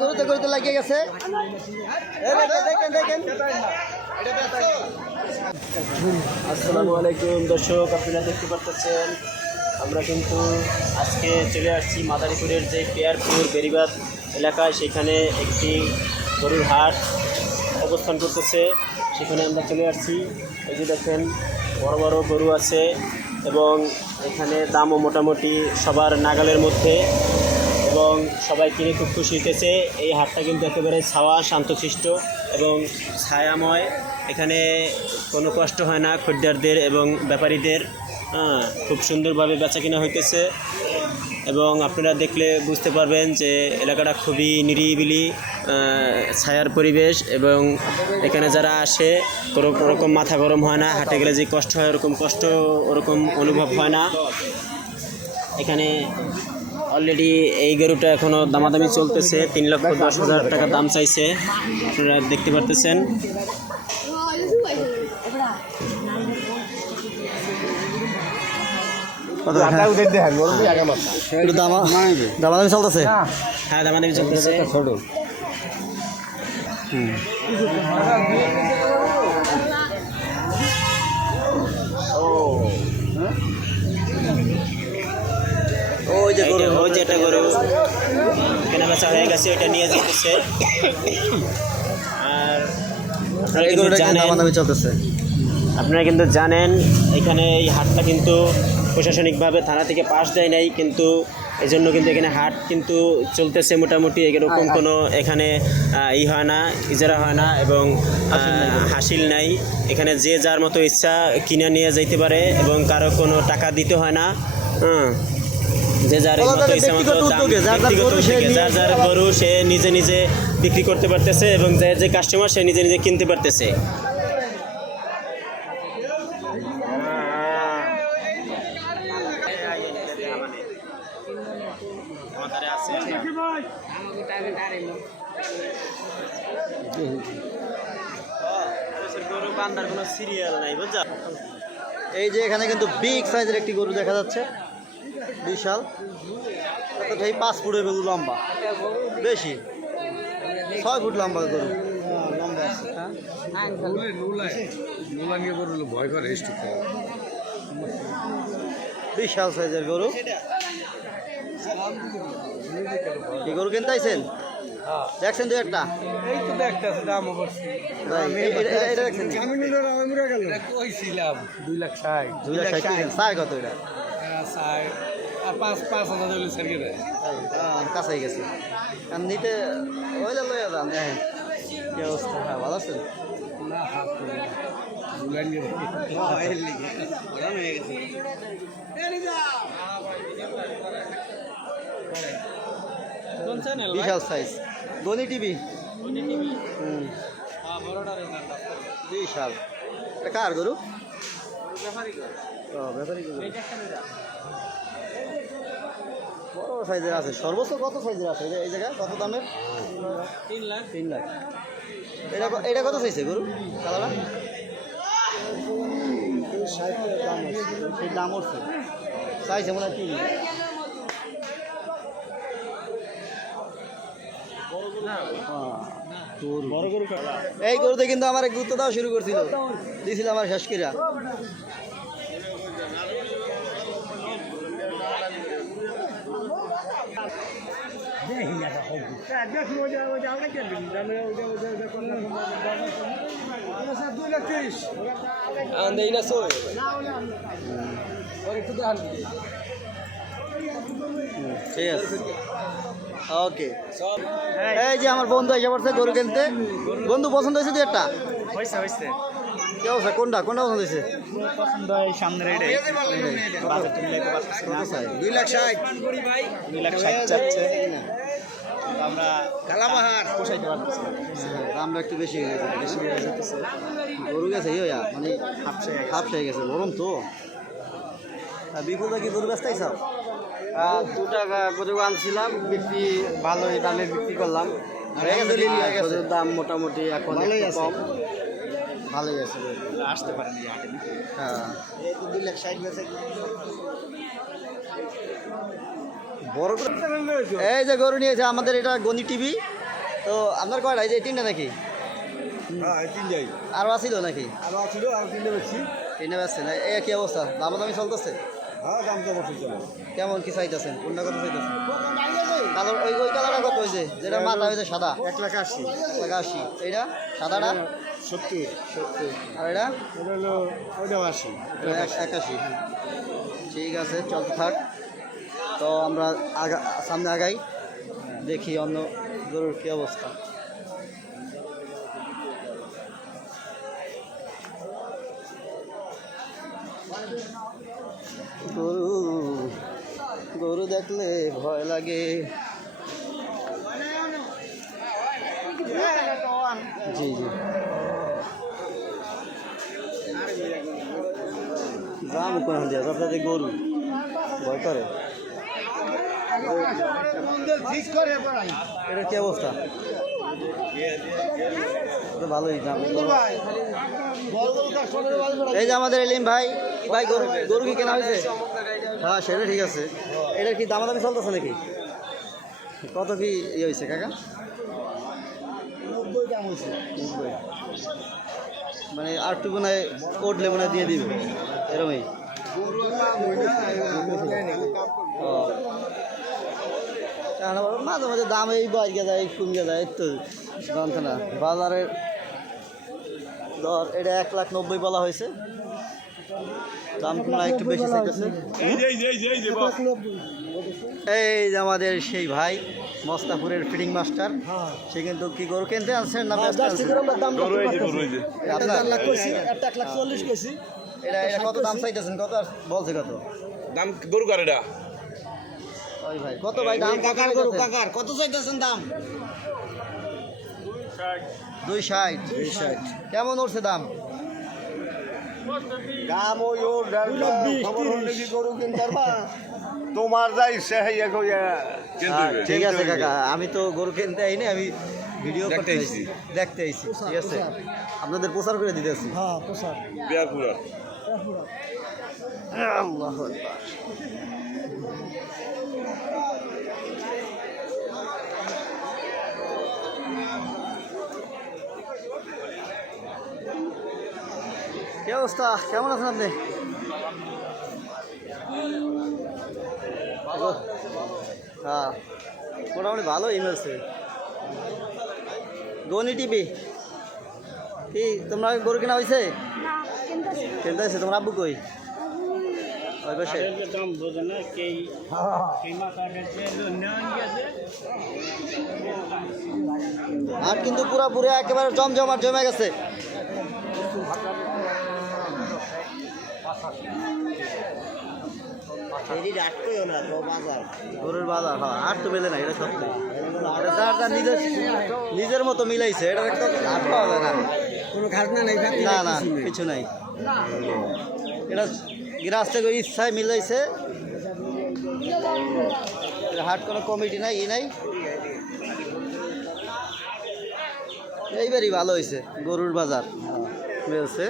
গরুতে গরুতে লাগিয়ে গেছে। আসসালামু আলাইকুম দর্শক, আপনারা দেখতে পাচ্ছেন আমরা কিন্তু আজকে চলে আসছি মাদারীপুরের যে পেয়ারপুর বেরিবাদ এলাকায়। সেখানে একটি গরুর হাট অবস্থান করতেছে, সেখানে আমরা চলে আসছি। এই যে দেখেন বড় বড় গরু আছে এবং এখানে দামও মোটামুটি সবার নাগালের মধ্যে এবং সবাই কিনে খুব খুশি হইতেছে। এই হাটটা কিন্তু একেবারে ছাওয়া শান্তশিষ্ট এবং ছায়াময়, এখানে কোনো কষ্ট হয় না খরিদ্দারদের এবং ব্যাপারীদের। খুব সুন্দরভাবে বেচা কিনা হইতেছে এবং আপনারা দেখলে বুঝতে পারবেন যে এলাকাটা খুবই নিরিবিলি ছায়ার পরিবেশ এবং এখানে যারা আসে কোনো রকম মাথা গরম হয় না। হাটে গেলে যে কষ্ট হয় ওরকম কষ্ট ওরকম অনুভব হয় না। এখানে অলরেডি এই গরুটা এখনও দামাদামি চলতেছে, 3,10,000 টাকা দাম চাইছে, আপনারা দেখতে পারতেছেন। দামাদামি চলতেছে, হ্যাঁ দামাদামি চলতেছে। ওই যে একটা গরু কেনা বেচা হয়ে গেছে, ওইটা নিয়ে যেতেছে। আর আপনারা কিন্তু জানেন এখানে এই হাটটা কিন্তু প্রশাসনিকভাবে থানা থেকে পাস দেয় নাই, কিন্তু এই জন্য কিন্তু এখানে হাট কিন্তু চলতেছে মোটামুটি। এরকম কোনো এখানে হয় না, ইজারা হয় না এবং হাসিল নাই। এখানে যে যার মতো ইচ্ছা কিনে নিয়ে যাইতে পারে এবং কারো কোনো টাকা দিতে হয় না। যে যার মতো ইচ্ছা মতো যার যার গরু সে নিজে নিজে বিক্রি করতে পারতেছে এবং যে কাস্টমার সে নিজে নিজে কিনতে পারতেছে। গরু বান্ধার কোনো সিরিয়াল নাই, বুঝছো? এই যে এখানে কিন্তু বিগ সাইজের একটি গরু দেখা যাচ্ছে, বিশাল। এই 5 ফুটের গরু লম্বা, বেশি 6 ফুট লম্বা গরু, লম্বা আছে। বিশাল সাইজের গরু। এই গরু কিনতে আইছেন? দেখছেন দু একটা? এই তো দেখতেছে দাম করছি। এটা দেখছেন? আমি নিলাম আমরা গেল কইছিলাম 2,60,000 2,60,000 চাই কত এটা? চাই আর 5,000 হইলে সেরে দেয়। কাছাই গেছে, কারণ নিতে ওইলে লইয়া যান। দেখেন কি অবস্থা। হ্যাঁ, ভালো আছেন? না হাত করে দুলাই নিয়ে এর লিগে ওরান হয়ে গেছে। কোন চ্যানেল? বিশাল সাইজ গনি টিভি। বিশাল। এটা কার গরু? ব্যাপারী গরু। বড় সাইজের আছে। সর্বোচ্চ কত সাইজের আছে এই জায়গায়? কত দামের? 3 লাখ। এটা কত চাইছে গরু কালারা? সেই দাম উঠছে, চাইছে মনে হয় 3 লাখ। এই গরুতে কিন্তু আমার গুরুত্ব দেওয়া শুরু করছিল, দিয়েছিল আমার শেষ কিরা। ঠিক আছে, ওকে। এই যে আমার বন্ধু এসে পড়ছে গরু কিনতে। বন্ধু পছন্দ হয়েছে? দু একটা হইছে কি অবস্থা? কোনটা পছন্দ হয়েছে? পছন্দ এই সামনের এটাই। বাজেট মিলাইতে পারতেছি না। 2,60,000 2,60,000 চাচ্ছে। আমরা কালাবাহার পোষাইতে পারতেছি না। দামটা একটু বেশি হয়ে গেছে। গরু গেছে মানে হাফসে গেছে, গরম তো। বিপুলটা কি গরু ব্যস্ত আইসাও? 2 টাকা গরু আনছিলাম, বিক্রি ভালোই দামে বিক্রি করলাম। গরুর দাম মোটামুটি এখন কম, ভালোই আছে। আসতে পারেন। হ্যাঁ, 2,60,000 বেচে। বড় করে এই যে গরু নিয়েছে আমাদের এটা গনি টিভি। তো আপনার কয়টা? এই যে তিনটা নাকি? হ্যাঁ তিনটাই আরও আসিল নাকি? আরও ছিল আর তিনটে বেশি। তিনটা বেচছে না? এই কি অবস্থা? দামাদামি চলতেছে? হ্যাঁ দাম তো বসে চলে। কেমন কি চাইতেছেন? কোনটা কত চাইতেছেন? কালার ওই ওই কালারটা কত হয়েছে? যেটা মাথা হয়েছে সাদা 1,80,000 1,80,000। এইটা সাদাটা 70 70। আর এটা এটা হলো ওইটাও 80। 81। ঠিক আছে, চলতে থাক। তো আমরা সামনে আগাই, দেখি অন্য গরুর কী অবস্থা। গরু গরু দেখলে ভয় লাগে। জি জি, দাম কোন দিয়ে আপনাদের গরু ভয় করে? এটার কি অবস্থা? তো ভালোই দাম। এই যে আমাদের এলিম ভাই, ভাই গরু গরু কি কেনা হয়েছে? হ্যাঁ সেটা ঠিক আছে। এটার কি দামাদামি চলতেছে নাকি? কত কি ইয়ে হয়েছে কাকা? 90 দাম হয়েছে। 90। মানে আরটু মনে হয় উঠলে মনে হয় দিয়ে দিবে এরমই। মাঝে মাঝে দাম এই বাইরে যায় কমে যায়, তো জানতে না বাজারের দর। এটা 1,90,000 বলা হয়েছে, দাম মনে হয় একটু বেশি চাইতেছে। এই যে আমাদের সেই ভাই মস্তাপুরের ফিডিং মাস্টার, সে কিন্তু কি গরু কিনতে আনছেন না ব্যস্ত আছেন? আপনার? একটা 1,40,000 কেছি। এটা এটা কত দাম চাইতেছেন? কত আর বলছে কত দাম গরু কারেটা ওই ভাই? কত ভাই দাম? কাকার গরু কাকার কত চাইতেছেন দাম? 260। কেমন উঠছে দাম? দাম ওই ওর খবর হলে কি গরু কিনতে পারবা? তোমার যা ইচ্ছা হইয়া কইয়া ঠিক আছে কাকা, আমি তো গরু কিনতে আইনি, আমি ভিডিও দেখতে করতে আইছি। আইছি, দেখতে আইছি। ঠিক আছে, আপনাদের প্রচার করে দিতেছি। হ্যাঁ প্রসাদ পেয়ারপুরা আল্লাহু আকবার। কি অবস্থা? কেমন আছেন আপনি? হ্যাঁ মোটামুটি ভালোই হয়েছে। গনি টিভি কি তোমরা গরু কেনা হয়েছে? কিনতে হয়েছে? তোমার আব্বু কই? ওই পাশে। দাম বোঝে না কে আর কিন্তু পুরোপুরি একেবারে জমজমাট জমে গেছে। গরুর বাজার, হ্যাঁ আর তো মেলে না, এটা সত্যি। এটা তার তার নিজের মতো মিলাইছে, এটা একটা হাট পাওয়া যায় না, কোনো খাজনা নাই, না না কিছু নাই। এটা গ্রাস থেকে ইচ্ছায় মিলাইছে, এটা হাট কোনো কমিটি নাই, ই নাই। এইবারই ভালো হয়েছে গরুর বাজার মিলছে।